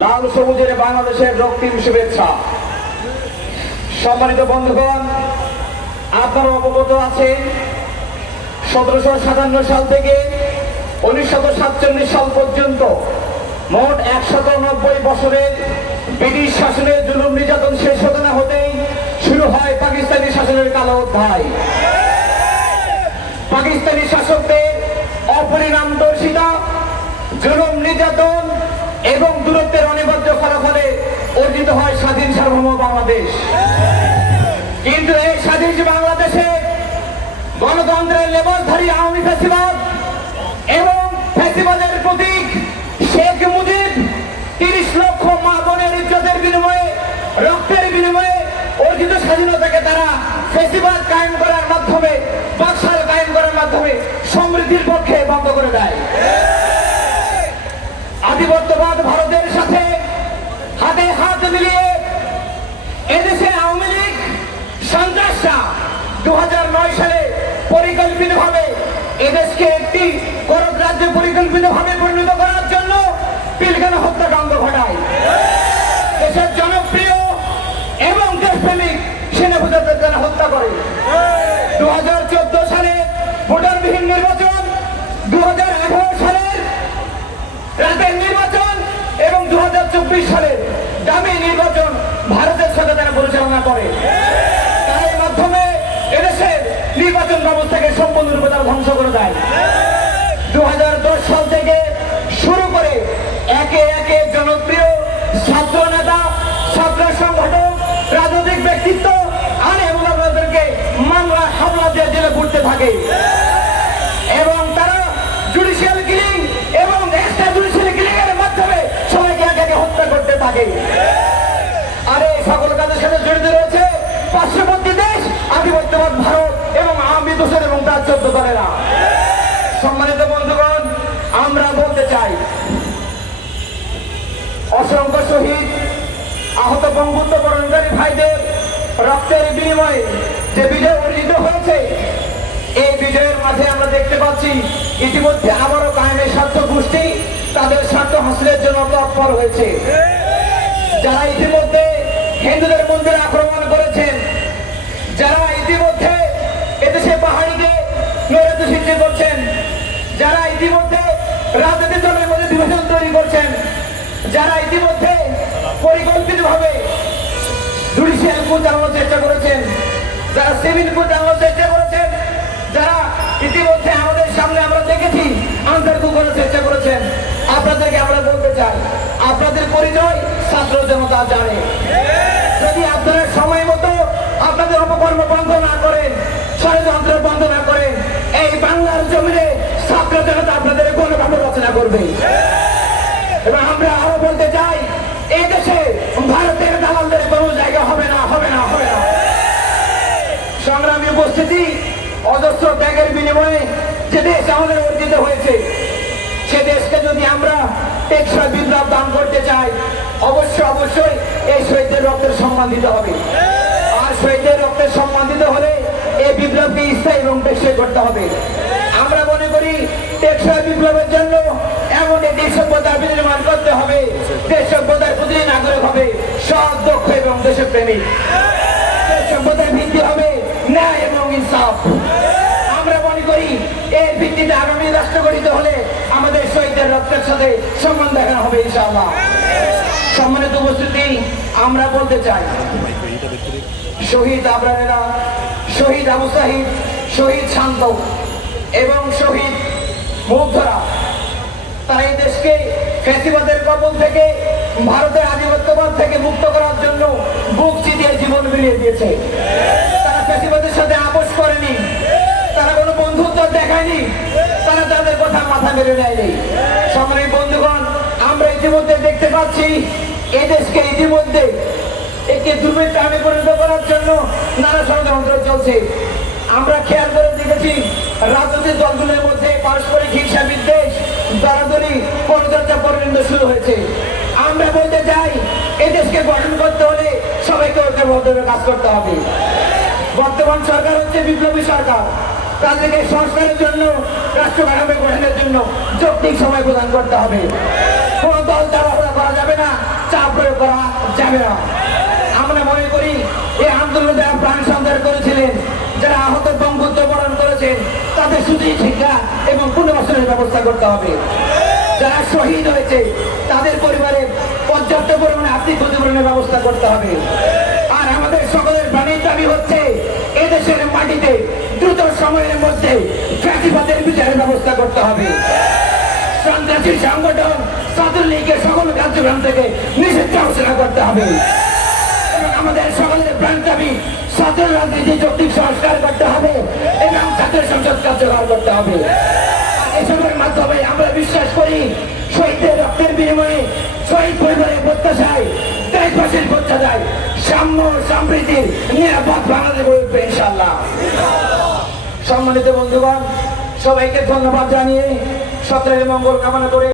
লাল সবুজের বাংলাদেশের রক্তিম শুভেচ্ছা। সম্মানিত বন্ধুগণ আপনারা অবগত আছেন সতেরোশো সাতান্ন সাল থেকে উনিশশো সাতচল্লিশ সাল পর্যন্ত মোট একশত নব্বই বছরের ব্রিটিশ শাসনের জুলুম নির্যাতন শেষ হতে না হতেই শুরু হয় পাকিস্তানি শাসনের কালো অধ্যায়। পাকিস্তানি শাসকদের অপরিণামদর্শিতা, জুলুম নির্যাতন এবং দূরত্বের অনিবার্য ফলাফলে অর্জিত হয় স্বাধীন সার্বভৌম বাংলাদেশ। কিন্তু এই স্বাধীন বাংলাদেশে গণতন্ত্রের লেবাসধারী আওয়ামী ফেস্টিভাল এবং ফেস্টিভালের প্রতীক শেখ মুজিব তিরিশ লক্ষ মা বোনের ইজ্জতের বিনিময়ে, রক্তের বিনিময়ে অর্জিত স্বাধীনতাকে তারা ফেস্টিভাল কায়েম করার মাধ্যমে, বাকশাল কায়েম করার মাধ্যমে সমৃদ্ধির পক্ষে বন্ধ করে দেয়। পরিকল্পিতভাবে এদেশকে একটি করদ রাজ্যে পরিকল্পিতভাবে পরিণত করার জন্য পিলখানা হত্যাকাণ্ড ঘটায়। দেশের জনপ্রিয় এবং দেশপ্রেমিক সেনাপতিদের তারা হত্যা করে। দু হাজার চোদ্দ সালে ভোটারবিহীন নির্বাচন দু সালের রাতের নির্বাচন এবং দু হাজার চব্বিশ সালের দামি নির্বাচন ভারতের সাথে তারা পরিচালনা করে। নির্বাচন ব্যবস্থাকে সম্পূর্ণরূপে তারা ধ্বংস করে দেয়। দু সাল থেকে শুরু করে একে একে জনপ্রিয় ছাত্র নেতা, ছাত্র সংগঠন রাজনৈতিক ব্যক্তিত্ব আর এবং আপনাদেরকে মামলা হামলা দিয়ে জেলে পড়তে থাকে। এবং তারা জুডিশিয়াল কিলিং এবং এক্সট্রা জুডিশিয়াল কিলিং এর মাধ্যমে সবাইকে একে একে হত্যা করতে থাকে। আর এই সকল কাজের সাথে জড়িত রয়েছে পার্শ্ববর্তী দেশ আধিপত্যবাদ চোদ্দ দলেরা। সম্মানিত বন্ধুগণ, আমরা বলতে চাই, অসংখ্য শহীদ, আহত বঙ্গুত্ব বরণকারী ভাইদের রক্তের বিনিময়ে যে বিজয় অর্জিত হয়েছে, এই বিজয়ের মাঝে আমরা দেখতে পাচ্ছি, ইতিমধ্যে আবারও কায়েমের স্বার্থ গোষ্ঠী তাদের স্বার্থ হাসিলের জন্য তৎপর হয়েছে। যারা ইতিমধ্যে হিন্দুদের মন্দিরে আক্রমণ করেছেন, যারা ইতিমধ্যে ইতিমধ্যে রাজনীতি দলের মধ্যে বিভাজন তৈরি করছেন। যারা ইতিমধ্যে পরিকল্পিতভাবে জুডিশিয়াল কোর্ট চালানোর চেষ্টা করেছেন, যারা সিভিল কোর্ট চালানোর চেষ্টা করেছেন, যারা ইতিমধ্যে আমাদের সামনে আমরা দেখেছি আন্তর্কু করার চেষ্টা করেছেন, আপনাদেরকে আমরা বলতে চাই, আপনাদের পরিচয় ছাত্র জনতা জানে। যদি আপনারা সময় মতো আপনাদের অপকর্ম বন্ধ না করেন, ষড়যন্ত্র বন্ধ না করেন, এই বাংলার জমিনে কোনোভাবে করবে। এবং আমরা আরও বলতে চাই, এই দেশে ভারতের দালালদের কোনো জায়গা হবে না হবে না হবে না। সংগ্রামী উপস্থিতি অজস্র ত্যাগের বিনিময়ে যে দেশ আমাদের অর্জিত হয়েছে, সে দেশকে যদি আমরা টেকসই বিপ্লব দান করতে চাই, অবশ্যই অবশ্যই এই শহীদদের রক্তের সম্মান দিতে হবে। আর শহীদদের রক্তের সম্মান দিতে হলে এই বিপ্লবকে স্থায়ী এবং টেকসই করতে হবে। আমরা মনে করি টেকসই বিপ্লবের জন্য এমন একটি সভ্যতার বিনির্মাণ করতে হবে। যে সভ্যতার প্রতিটি নাগরিক হবে। সৎ, দক্ষ এবং দেশপ্রেমিক। যে সভ্যতার ভিত্তি হবে ন্যায় এবং ইনসাফ। আমরা মনে করি, এর ভিত্তিতে আগামী রাষ্ট্র গঠিত হলে আমাদের শহীদদের রক্তের সাথে সম্মান দেখানো হবে, ইনশাআল্লাহ। সম্মানিত উপস্থিতি, আমরা বলতে চাই, শহীদ আবরারেরা, শহীদ আবু সাহিদ শহীদ শান্ত এবং শহীদ মুগ্ধরা। তারা এই দেশকে ফ্যাসিবাদের কবল থেকে, ভারতের আধিপত্যবাদ থেকে মুক্ত করার জন্য বুক চিতিয়ে জীবন বিলিয়ে দিয়েছে। তারা ফ্যাসিবাদের সাথে আপোষ করেনি। তারা কোনো বন্ধুত্ব দেখায়নি। তারা তাদের কথা মাথা মেরে নেয়নি। সম্মানিত বন্ধুগণ, আমরা ইতিমধ্যে দেখতে পাচ্ছি, এই দেশকে ইতিমধ্যে একটি দুর্বৃত্তামে পরিণত করার জন্য নানা ষড়যন্ত্র চলছে। আমরা খেয়াল করে দেখেছি, রাজনৈতিক দলগুলোর দেশকে গঠন করতে হলে সবাইকে ঐক্যবদ্ধভাবে কাজ করতে হবে। বর্তমান সরকার হচ্ছে বিপ্লবী সরকার। তাদেরকে সংস্কারের জন্য, রাষ্ট্র কাঠামো গঠনের জন্য যৌক্তিক সময় প্রদান করতে হবে। কোন দল তাড়াহুড়া করা যাবে না, চাপ প্রয়োগ করা যাবে না। আমরা মনে করি, এই আন্দোলনে যারা প্রাণ সন্ধান করেছিলেন, যারা আহত বঙ্গুত্ব বরণ করেছেন, তাদের সুযোগ শিক্ষা এবং পুনর্বাসনের ব্যবস্থা করতে হবে। যারা শহীদ হয়েছে, তাদের পরিবারের পর্যাপ্ত পরিমাণে আর্থিক ক্ষতিপূরণের ব্যবস্থা করতে হবে। আর আমাদের সকলের প্রাণীর দাবি হচ্ছে, এদেশের মাটিতে দ্রুত সময়ের মধ্যে ফ্যাসিবাদের বিচারের ব্যবস্থা করতে হবে। সন্ত্রাসী সংগঠন, ছাত্রলীগের সকল কার্যক্রম থেকে নিষিদ্ধ ঘোষণা করতে হবে। এবং আমাদের সকলের প্রাণ দাবি, ছাত্র রাজনীতি, যৌক্তিক সংস্কার করতে হবে এবং ছাত্র সংসদ কার্যকর করতে হবে। এসবের মাধ্যমে আমরা বিশ্বাস করি, শহীদদের রক্তের বিনিময়ে শহীদ পরিবারের প্রত্যাশায় দেশবাসীর প্রত্যাশায় সাম্য সম্প্রীতির নিরাপদ বাংলাদেশ উঠবে ইনশাল্লাহ সম্মানিত বন্ধুগণ, সবাইকে ধন্যবাদ জানিয়ে সতেরো মঙ্গল কামনা করে